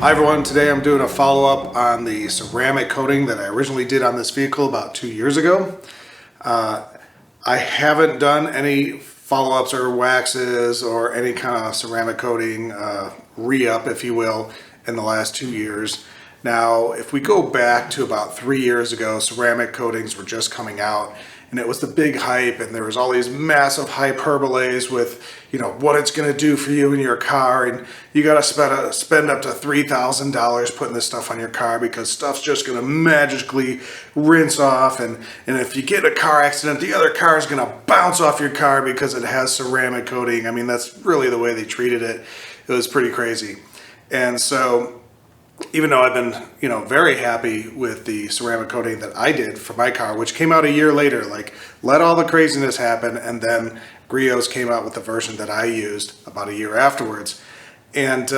Hi everyone, today I'm doing a follow-up on the ceramic coating that I originally did on this vehicle about 2 years ago. I haven't done any follow-ups or waxes or any kind of ceramic coating re-up, if you will, in the last 2 years. Now, if we go back to about 3 years ago, ceramic coatings were just coming out and it was the big hype, and there was all these massive hyperboles with, you know, what it's going to do for you in your car, and you got to spend up to $3,000 putting this stuff on your car because stuff's just going to magically rinse off, and if you get in a car accident, the other car is going to bounce off your car because it has ceramic coating. I mean, that's really the way they treated it. It was pretty crazy. And so even though I've been, very happy with the ceramic coating that I did for my car, which came out a year later, like let all the craziness happen, and then Griot came out with the version that I used about a year afterwards. And,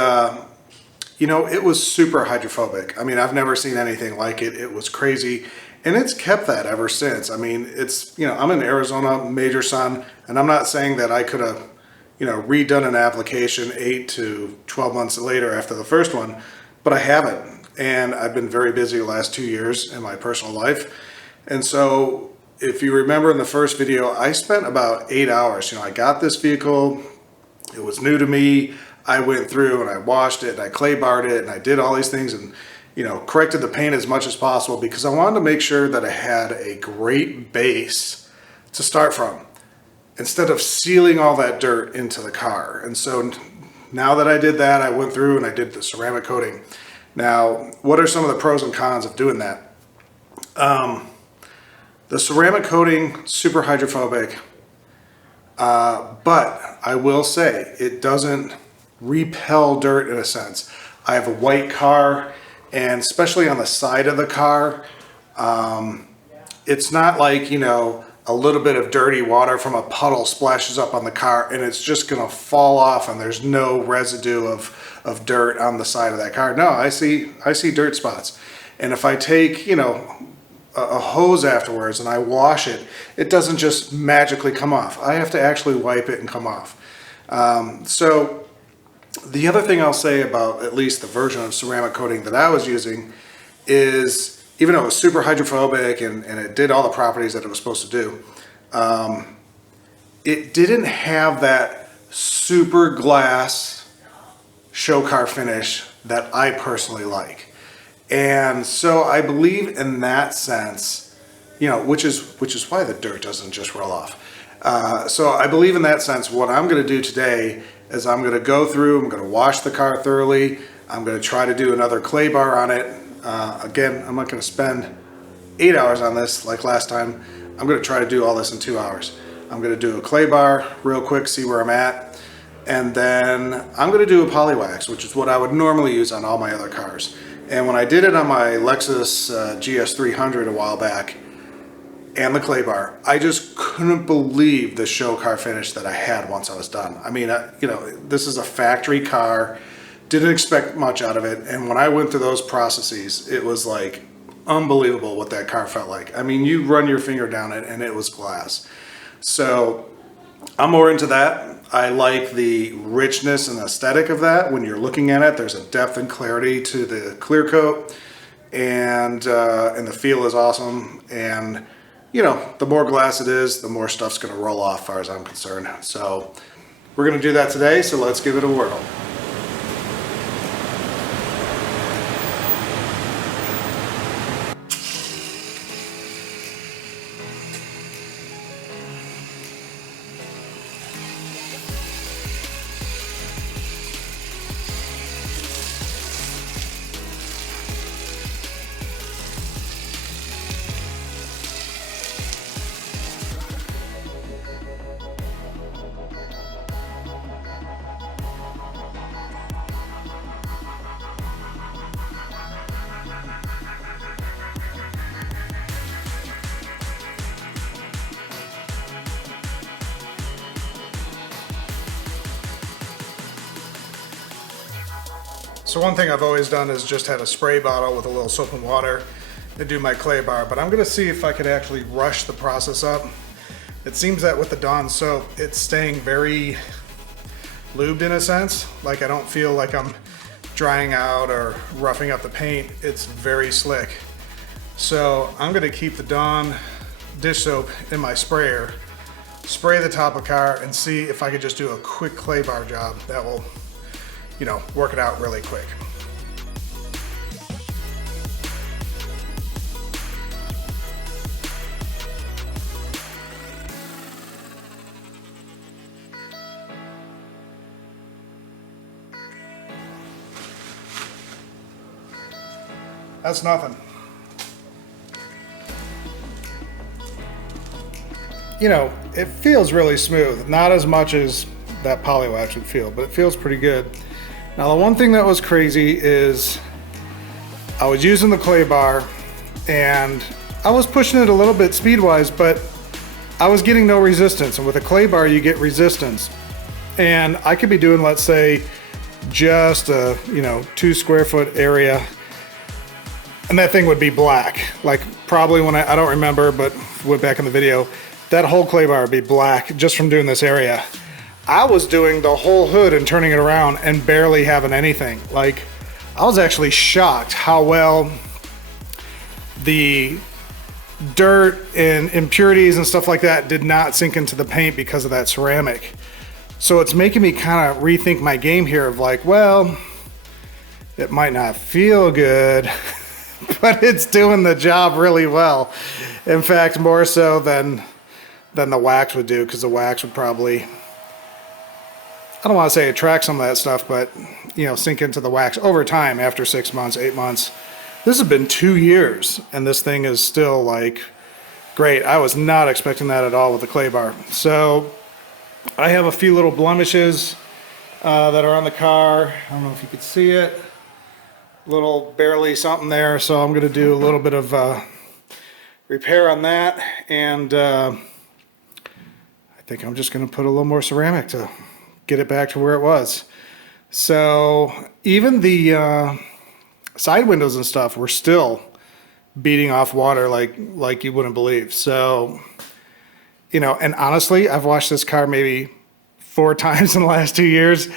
it was super hydrophobic. I mean, I've never seen anything like it. It was crazy. And it's kept that ever since. I mean, it's, I'm in Arizona, major sun, and I'm not saying that I could have, redone an application 8 to 12 months later after the first one, but I haven't. And I've been very busy the last 2 years in my personal life. And so if you remember in the first video, I spent about 8 hours. I got this vehicle, it was new to me. I went through and I washed it and I clay barred it and I did all these things and, corrected the paint as much as possible because I wanted to make sure that I had a great base to start from instead of sealing all that dirt into the car. And so now that I did that, I went through and I did the ceramic coating. Now, what are some of the pros and cons of doing that? The ceramic coating, super hydrophobic, but I will say it doesn't repel dirt in a sense. I have a white car, and especially on the side of the car, it's not like, a little bit of dirty water from a puddle splashes up on the car and it's just gonna fall off and there's no residue of dirt on the side of that car. No, I see dirt spots. And if I take, a hose afterwards and I wash it, it doesn't just magically come off. I have to actually wipe it and come off. So the other thing I'll say about at least the version of ceramic coating that I was using is, even though it was super hydrophobic and it did all the properties that it was supposed to do, it didn't have that super glass show car finish that I personally like. And so I believe in that sense, which is why the dirt doesn't just roll off. So I believe in that sense, what I'm going to do today is I'm going to go through, I'm going to wash the car thoroughly, I'm going to try to do another clay bar on it. Again, I'm not going to spend 8 hours on this like last time. I'm going to try to do all this in 2 hours. I'm going to do a clay bar real quick, see where I'm at, and then I'm going to do a poly wax, which is what I would normally use on all my other cars. And when I did it on my Lexus GX460 a while back, and the clay bar, I just couldn't believe the show car finish that I had once I was done. I mean, this is a factory car. Didn't expect much out of it, and when I went through those processes, it was like unbelievable what that car felt like. I mean, you run your finger down it and it was glass. So I'm more into that. I like the richness and aesthetic of that. When you're looking at it, there's a depth and clarity to the clear coat, and the feel is awesome. And the more glass it is, the more stuff's going to roll off, as far as I'm concerned. So we're going to do that today. So let's give it a whirl. So one thing I've always done is just had a spray bottle with a little soap and water and do my clay bar, but I'm gonna see if I could actually rush the process up. It seems that with the Dawn soap, it's staying very lubed in a sense. Like I don't feel like I'm drying out or roughing up the paint, it's very slick. So I'm gonna keep the Dawn dish soap in my sprayer, spray the top of the car, and see if I could just do a quick clay bar job that will, you know, work it out really quick. That's nothing. You know, it feels really smooth. Not as much as that Polywax would feel, but it feels pretty good. Now, the one thing that was crazy is I was using the clay bar and I was pushing it a little bit speed-wise, but I was getting no resistance. And with a clay bar, you get resistance. And I could be doing, let's say, just a, you know, 2 square foot area, and that thing would be black. Like probably when I don't remember, but went back in the video, that whole clay bar would be black just from doing this area. I was doing the whole hood and turning it around and barely having anything. Like, I was actually shocked how well the dirt and impurities and stuff like that did not sink into the paint because of that ceramic. So it's making me kind of rethink my game here of like, well, it might not feel good, but it's doing the job really well. In fact, more so than the wax would do, because the wax would probably, I don't want to say attract some of that stuff, but, you know, sink into the wax over time after 6 months, 8 months. This has been 2 years, and this thing is still like great. I was not expecting that at all with the clay bar. So I have a few little blemishes that are on the car. I don't know if you could see it. Little barely something there, so I'm going to do a little bit of repair on that, and I think I'm just going to put a little more ceramic to get it back to where it was. So even the side windows and stuff were still beating off water like you wouldn't believe. So, you know, and honestly, I've washed this car maybe 4 times in the last 2 years.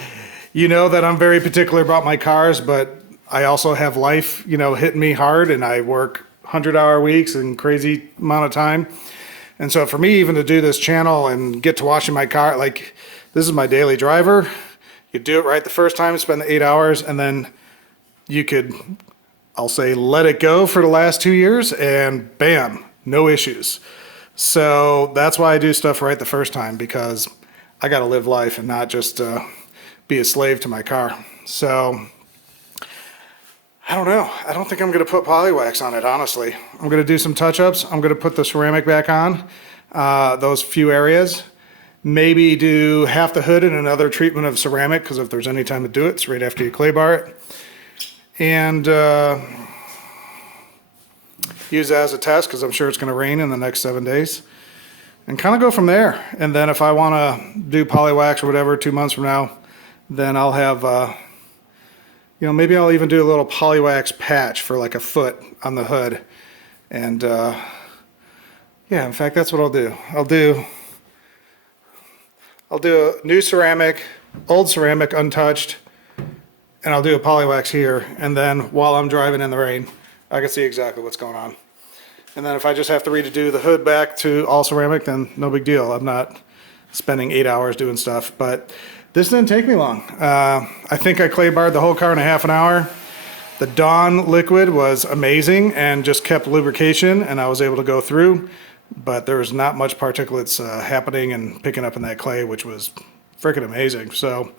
You know that I'm very particular about my cars, but I also have life, you know, hitting me hard, and I work 100-hour weeks and crazy amount of time. And so for me, even to do this channel and get to washing my car, like, this is my daily driver. You do it right the first time, spend the 8 hours, and then you could, I'll say, let it go for the last 2 years, and bam, no issues. So that's why I do stuff right the first time, because I got to live life and not just be a slave to my car. So I don't know. I don't think I'm going to put Polywax on it, honestly. I'm going to do some touch-ups. I'm going to put the ceramic back on, those few areas. Maybe do half the hood and another treatment of ceramic, because if there's any time to do it, it's right after you clay bar it. And use that as a test, because I'm sure it's going to rain in the next 7 days. And kind of go from there. And then if I want to do Polywax or whatever 2 months from now, then I'll have... you know, maybe I'll even do a little Polywax patch for like a foot on the hood. And yeah, in fact, that's what I'll do. I'll do a new ceramic, old ceramic untouched, and I'll do a Polywax here. And then while I'm driving in the rain, I can see exactly what's going on. And then if I just have to redo the hood back to all ceramic, then no big deal. I'm not spending 8 hours doing stuff. But this didn't take me long. I think I clay barred the whole car in a half an hour. The Dawn liquid was amazing and just kept lubrication, and I was able to go through, but there was not much particulates happening and picking up in that clay, which was freaking amazing. So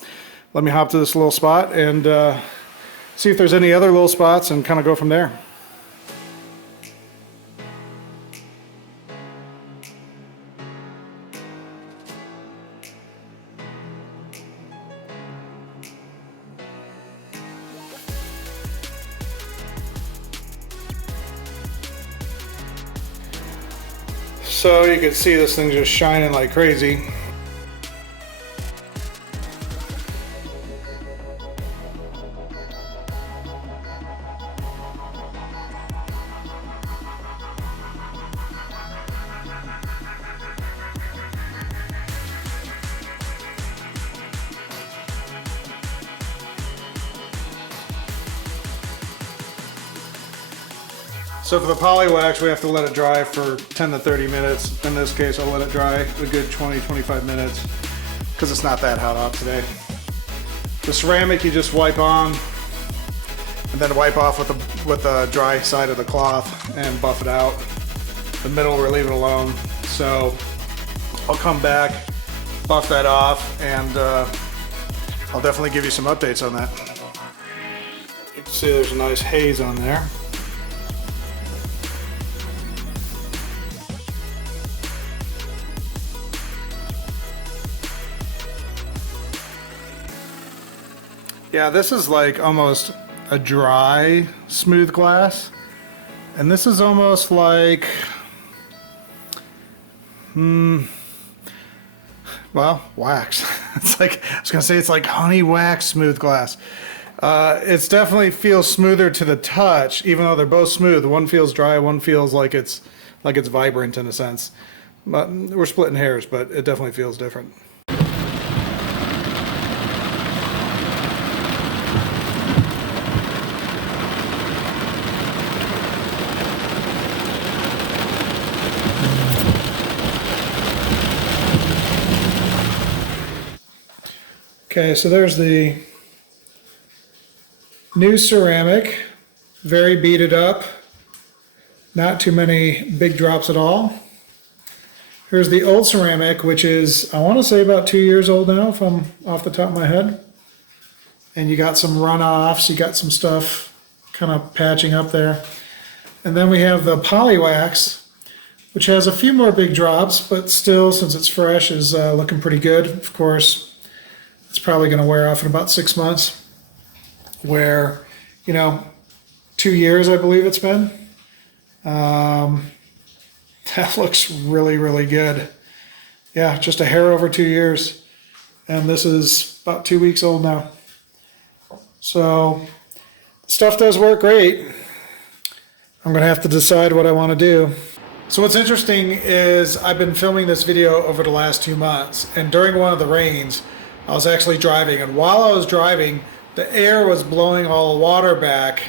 let me hop to this little spot and see if there's any other little spots and kind of go from there. So you can see this thing just shining like crazy. So for the poly wax, we have to let it dry for 10 to 30 minutes. In this case, I'll let it dry a good 20-25 minutes because it's not that hot out today. The ceramic you just wipe on and then wipe off with the dry side of the cloth and buff it out. The middle we're leaving alone. So I'll come back, buff that off, and I'll definitely give you some updates on that. You can see there's a nice haze on there. Yeah, this is like almost a dry, smooth glass. And this is almost like, well, wax. It's like, I was gonna say it's like honey wax smooth glass. It definitely feels smoother to the touch, even though they're both smooth. One feels dry, one feels like it's vibrant in a sense. But we're splitting hairs, but it definitely feels different. Okay, so there's the new ceramic, very beaded up, not too many big drops at all. Here's the old ceramic, which is, I want to say about 2 years old now, if I'm off the top of my head. And you got some runoffs, you got some stuff kind of patching up there. And then we have the poly wax, which has a few more big drops, but still, since it's fresh, is looking pretty good. Of course, it's probably going to wear off in about 6 months, where, 2 years, I believe it's been. That looks really, really good. Yeah, just a hair over 2 years. And this is about 2 weeks old now. So, stuff does work great. I'm going to have to decide what I want to do. So what's interesting is I've been filming this video over the last 2 months, and during one of the rains, I was actually driving, and while I was driving, the air was blowing all the water back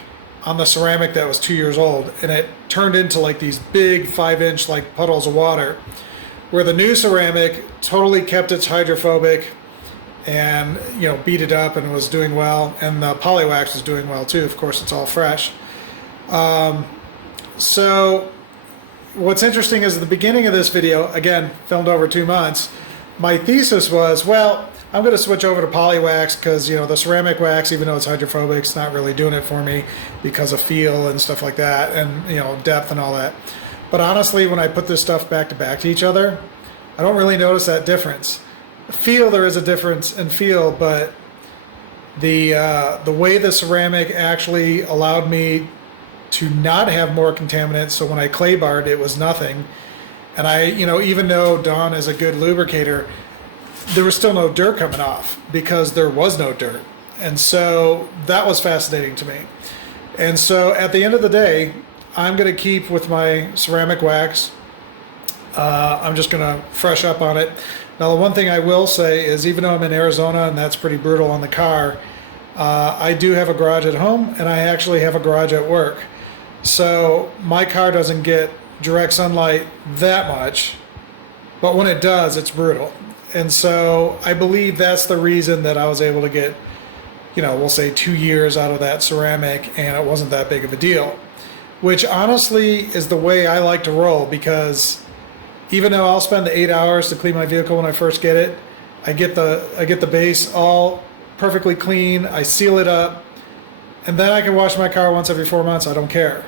on the ceramic that was 2 years old, and it turned into like these big 5-inch like puddles of water, where the new ceramic totally kept its hydrophobic and beat up and was doing well, and the poly wax was doing well too. Of course, it's all fresh. So what's interesting is at the beginning of this video, again filmed over 2 months, my thesis was, well, I'm going to switch over to poly wax because, the ceramic wax, even though it's hydrophobic, it's not really doing it for me because of feel and stuff like that, and, depth and all that. But honestly, when I put this stuff back to each other, I don't really notice that difference. Feel, there is a difference in feel, but the way the ceramic actually allowed me to not have more contaminants, so when I clay barred, it was nothing. And I, even though Dawn is a good lubricator, there was still no dirt coming off because there was no dirt. And so that was fascinating to me. And so at the end of the day, I'm going to keep with my ceramic wax. I'm just going to fresh up on it. Now, the one thing I will say is, even though I'm in Arizona and that's pretty brutal on the car, I do have a garage at home, and I actually have a garage at work. So my car doesn't get direct sunlight that much, but when it does, it's brutal. And so I believe that's the reason that I was able to get, we'll say 2 years out of that ceramic, and it wasn't that big of a deal, which honestly is the way I like to roll, because even though I'll spend the 8 hours to clean my vehicle when I first get it, I get the base all perfectly clean, I seal it up, and then I can wash my car once every 4 months. I don't care.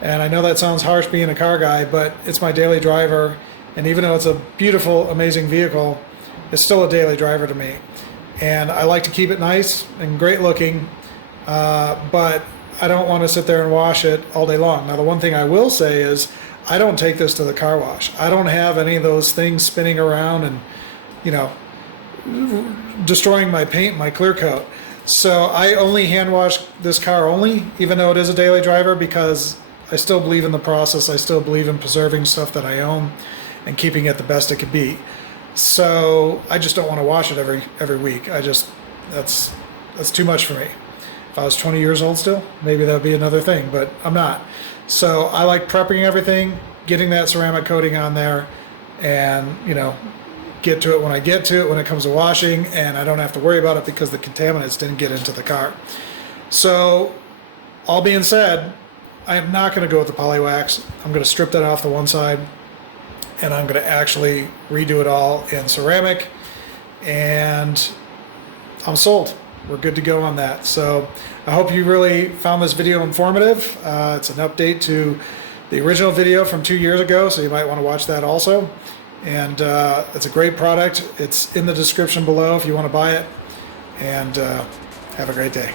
And I know that sounds harsh being a car guy, but it's my daily driver, and even though it's a beautiful, amazing vehicle, it's still a daily driver to me. And I like to keep it nice and great looking, but I don't want to sit there and wash it all day long. Now, the one thing I will say is I don't take this to the car wash. I don't have any of those things spinning around and, destroying my paint, my clear coat. So I only hand wash this car only, even though it is a daily driver, because I still believe in the process. I still believe in preserving stuff that I own and keeping it the best it could be. So I just don't want to wash it every week. That's too much for me. If I was 20 years old still, maybe that would be another thing, but I'm not. So I like prepping everything, getting that ceramic coating on there, and get to it when I get to it when it comes to washing, and I don't have to worry about it because the contaminants didn't get into the car. So all being said, I am not going to go with the polywax. I'm going to strip that off the one side, and I'm going to actually redo it all in ceramic, and I'm sold. We're good to go on that. So I hope you really found this video informative. It's an update to the original video from 2 years ago, so you might want to watch that also. And it's a great product. It's in the description below if you want to buy it. And have a great day.